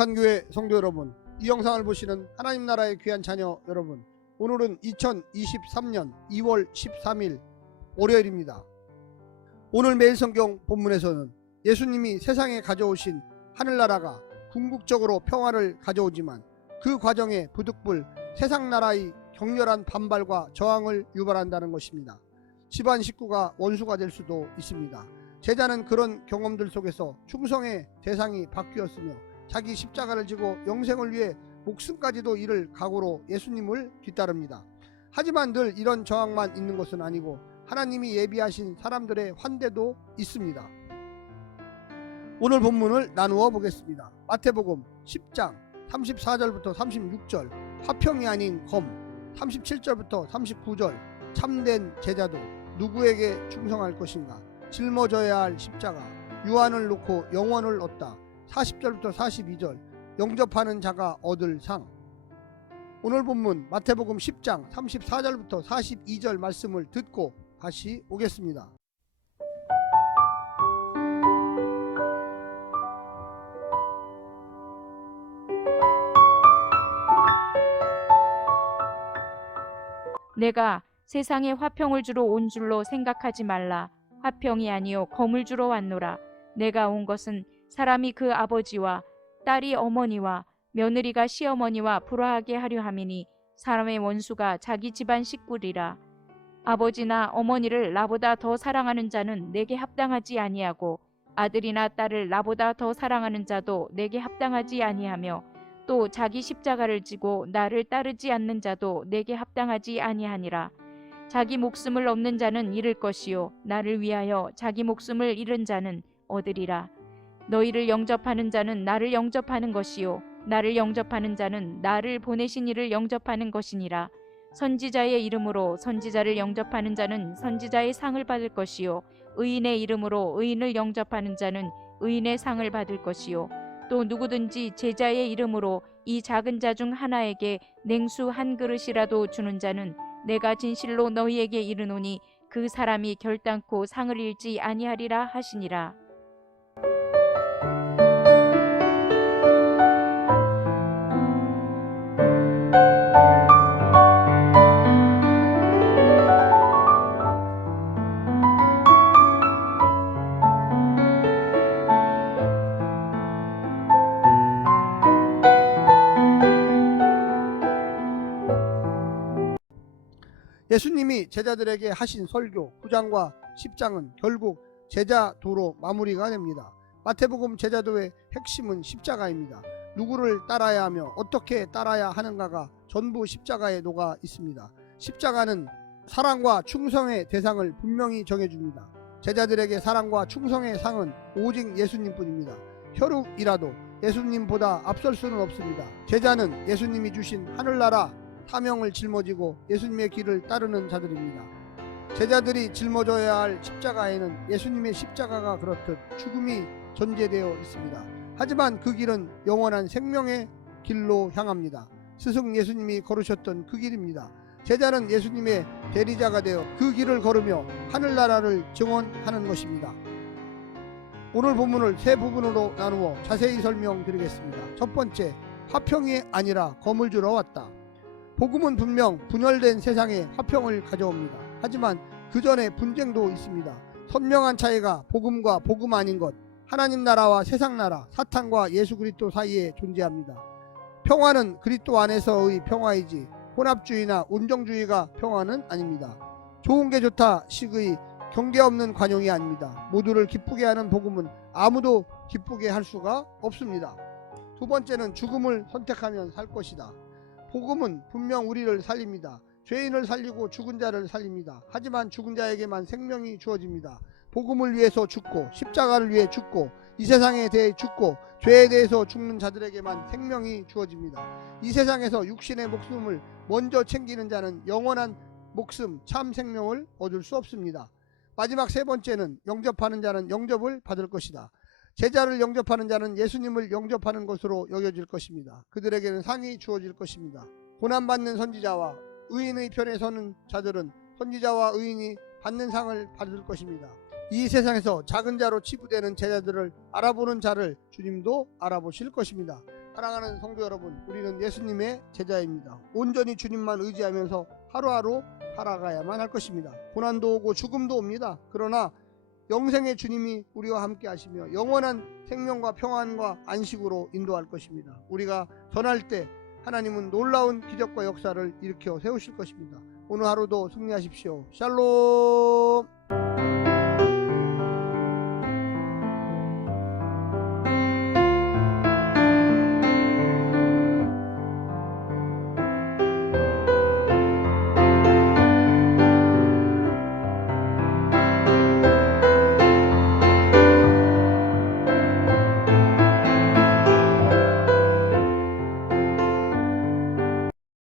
거룩한 교회 성도 여러분, 이 영상을 보시는 하나님 나라의 귀한 자녀 여러분, 오늘은 2023년 2월 13일 월요일입니다. 오늘 매일 성경 본문에서는 예수님이 세상에 가져오신 하늘나라가 궁극적으로 평화를 가져오지만 그 과정에 부득불 세상 나라의 격렬한 반발과 저항을 유발한다는 것입니다. 집안 식구가 원수가 될 수도 있습니다. 제자는 그런 경험들 속에서 충성의 대상이 바뀌었으며 자기 십자가를 지고 영생을 위해 목숨까지도 잃을 각오로 예수님을 뒤따릅니다. 하지만 늘 이런 저항만 있는 것은 아니고 하나님이 예비하신 사람들의 환대도 있습니다. 오늘 본문을 나누어 보겠습니다. 마태복음 10장 34절부터 36절, 화평이 아닌 검, 37절부터 39절, 참된 제자도 누구에게 충성할 것인가, 짊어져야 할 십자가, 유한을 놓고 영원을 얻다, 40절부터 42절, 영접하는 자가 얻을 상. 오늘 본문 마태복음 10장 34절부터 42절 말씀을 듣고 다시 오겠습니다. 내가 세상에 화평을 주러 온 줄로 생각하지 말라. 화평이 아니요 검을 주러 왔노라. 내가 온 것은 사람이 그 아버지와 딸이 어머니와 며느리가 시어머니와 불화하게 하려 함이니 사람의 원수가 자기 집안 식구리라. 아버지나 어머니를 나보다 더 사랑하는 자는 내게 합당하지 아니하고 아들이나 딸을 나보다 더 사랑하는 자도 내게 합당하지 아니하며 또 자기 십자가를 지고 나를 따르지 않는 자도 내게 합당하지 아니하니라. 자기 목숨을 얻는 자는 잃을 것이요 나를 위하여 자기 목숨을 잃은 자는 얻으리라. 너희를 영접하는 자는 나를 영접하는 것이요 나를 영접하는 자는 나를 보내신 이를 영접하는 것이니라. 선지자의 이름으로 선지자를 영접하는 자는 선지자의 상을 받을 것이요 의인의 이름으로 의인을 영접하는 자는 의인의 상을 받을 것이요 또 누구든지 제자의 이름으로 이 작은 자 중 하나에게 냉수 한 그릇이라도 주는 자는 내가 진실로 너희에게 이르노니 그 사람이 결단코 상을 잃지 아니하리라 하시니라. 예수님이 제자들에게 하신 설교 9장과 10장은 결국 제자도로 마무리가 됩니다. 마태복음 제자도의 핵심은 십자가입니다. 누구를 따라야 하며 어떻게 따라야 하는가가 전부 십자가에 녹아 있습니다. 십자가는 사랑과 충성의 대상을 분명히 정해줍니다. 제자들에게 사랑과 충성의 상은 오직 예수님뿐입니다. 혈육이라도 예수님보다 앞설 수는 없습니다. 제자는 예수님이 주신 하늘나라 사명을 짊어지고 예수님의 길을 따르는 자들입니다. 제자들이 짊어져야 할 십자가에는 예수님의 십자가가 그렇듯 죽음이 전제되어 있습니다. 하지만 그 길은 영원한 생명의 길로 향합니다. 스승 예수님이 걸으셨던 그 길입니다. 제자는 예수님의 대리자가 되어 그 길을 걸으며 하늘나라를 증언하는 것입니다. 오늘 본문을 세 부분으로 나누어 자세히 설명드리겠습니다. 첫 번째, 화평이 아니라 검을 주러 왔다. 복음은 분명 분열된 세상에 화평을 가져옵니다. 하지만 그 전에 분쟁도 있습니다. 선명한 차이가 복음과 복음 아닌 것, 하나님 나라와 세상 나라, 사탄과 예수 그리스도 사이에 존재합니다. 평화는 그리스도 안에서의 평화이지 혼합주의나 온정주의가 평화는 아닙니다. 좋은 게 좋다 식의 경계 없는 관용이 아닙니다. 모두를 기쁘게 하는 복음은 아무도 기쁘게 할 수가 없습니다. 두 번째는 죽음을 선택하면 살 것이다. 복음은 분명 우리를 살립니다. 죄인을 살리고 죽은 자를 살립니다. 하지만 죽은 자에게만 생명이 주어집니다. 복음을 위해서 죽고 십자가를 위해 죽고 이 세상에 대해 죽고 죄에 대해서 죽는 자들에게만 생명이 주어집니다. 이 세상에서 육신의 목숨을 먼저 챙기는 자는 영원한 목숨 참 생명을 얻을 수 없습니다. 마지막 세 번째는 영접하는 자는 영접을 받을 것이다. 제자를 영접하는 자는 예수님을 영접하는 것으로 여겨질 것입니다. 그들에게는 상이 주어질 것입니다. 고난받는 선지자와 의인의 편에 서는 자들은 선지자와 의인이 받는 상을 받을 것입니다. 이 세상에서 작은 자로 치부되는 제자들을 알아보는 자를 주님도 알아보실 것입니다. 사랑하는 성도 여러분, 우리는 예수님의 제자입니다. 온전히 주님만 의지하면서 하루하루 살아가야만 할 것입니다. 고난도 오고 죽음도 옵니다. 그러나 영생의 주님이 우리와 함께 하시며 영원한 생명과 평안과 안식으로 인도할 것입니다. 우리가 전할 때 하나님은 놀라운 기적과 역사를 일으켜 세우실 것입니다. 오늘 하루도 승리하십시오. 샬롬.